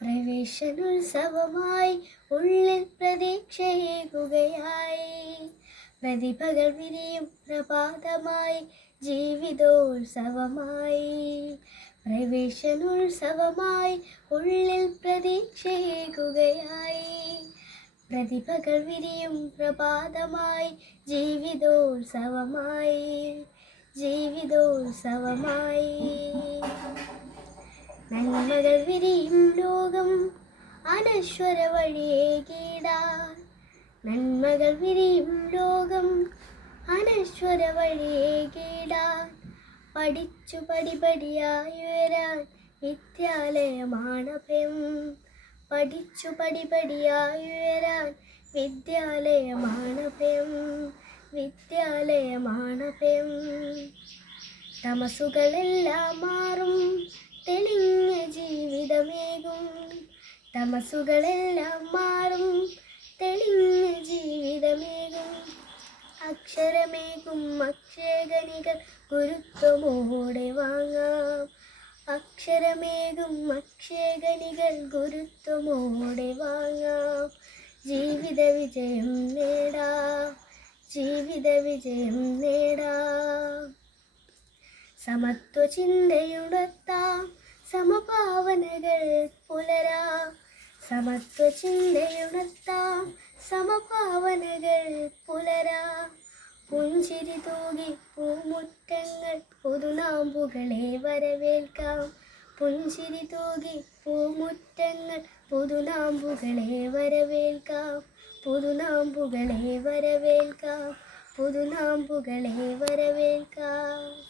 പ്രവേശനോത്സവമായി ഉള്ളിൽ പ്രതീക്ഷയേകുകയായി. പ്രതിഭകൾ വിരിയും പ്രഭാതമായി ജീവിതോത്സവമായി. പ്രവേശനോത്സവമായി ഉള്ളിൽ പ്രതീക്ഷയേകുകയായി. പ്രതിഭകൾ വിരിയും പ്രഭാതമായി ജീവിതോത്സവമായി. ജീവിതോത്സവമായി. നന്മകൾ വിരിയും ലോകം അനശ്വര വഴിയേകിടാൻ. നന്മകൾ വിരിയും ലോകം അനശ്വര വഴിയേകിടാൻ. പഠിച്ചു പടിപടിയായി ഉയരാൻ വിദ്യാലയമാണഭയം. പഠിച്ചു പടിപടിയായി ഉയരാൻ വിദ്യാലയമാണഭയം. വിദ്യാലയമാണഭയം. തമസുകളെല്ലാം മാറും തെളിഞ്ഞ ജീവിതമേകും. തമസുകളെല്ലാം മാറും തെളിഞ്ഞ ജീവിതമേകും. അക്ഷരമേകും അക്ഷയഖനികൾ ഗുരുത്വമോടെ വാങ്ങാം. അക്ഷരമേകും അക്ഷയഖനികൾ ഗുരുത്വമോടെ വാങ്ങാം. ജീവിത വിജയം നേടാം. ജീവിത വിജയം നേടാം. സമത്വ ചിന്തയുണർത്താം. സമഭാവനകൾ പുലരാം. സമത്വ ചിന്തയുണർത്താം. സമഭാവനകൾ പുലരാം. പുഞ്ചിരി തൂകി പൂമുറ്റങ്ങൾ പുതുനാമ്പുകളെ വരവേൽക്കാം. പുഞ്ചിരി തൂകി പൂമുറ്റങ്ങൾ പുതുനാമ്പുകളെ വരവേൽക്കാം. പുതുനാമ്പുകളെ വരവേൽക്കാം. പുതുനാമ്പുകളെ വരവേൽക്കാം.